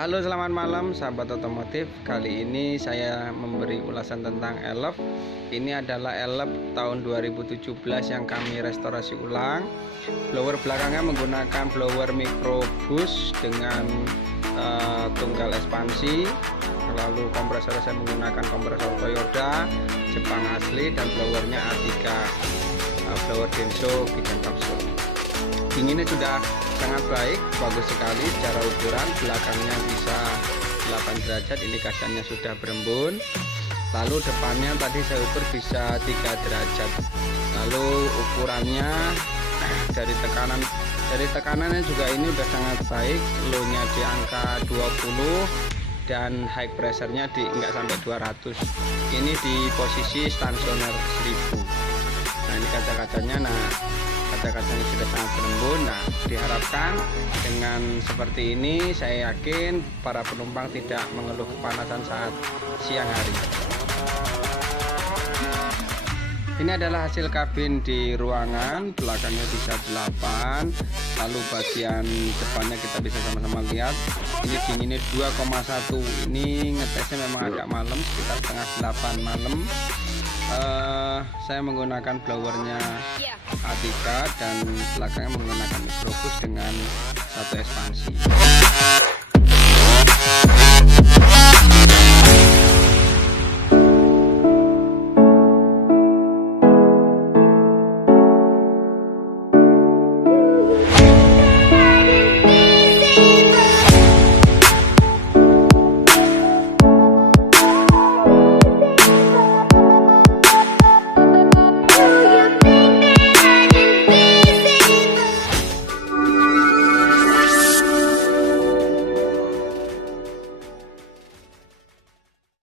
Halo, selamat malam sahabat otomotif. Kali ini saya memberi ulasan tentang Elf. Ini adalah Elf tahun 2017 yang kami restorasi ulang. Blower belakangnya menggunakan blower microbus dengan tunggal ekspansi. Lalu kompresor saya menggunakan kompresor Toyota Jepang asli, dan blowernya A3 blower Denso bikin kapsul. Dinginnya sudah sangat baik, bagus sekali secara ukuran. Belakangnya bisa 8 derajat, ini kacannya sudah berembun. Lalu depannya tadi saya ukur bisa 3 derajat. Lalu ukurannya dari tekanannya juga ini udah sangat baik. Low nya di angka 20 dan high pressure-nya di enggak sampai 200. Ini di posisi stasioner 1000. Nah, ini kaca-kacanya. Kaca-kacanya sudah sangat berembun. Nah, diharapkan dengan seperti ini, saya yakin para penumpang tidak mengeluh kepanasan saat siang hari. Ini adalah hasil kabin di ruangan. Belakangnya bisa 8, lalu bagian depannya kita bisa sama-sama lihat. Ini dinginnya 2,1. Ini ngetesnya memang agak malam, sekitar setengah 8 malam. Saya menggunakan blowernya A3 dan belakangnya menggunakan microbus dengan satu ekspansi.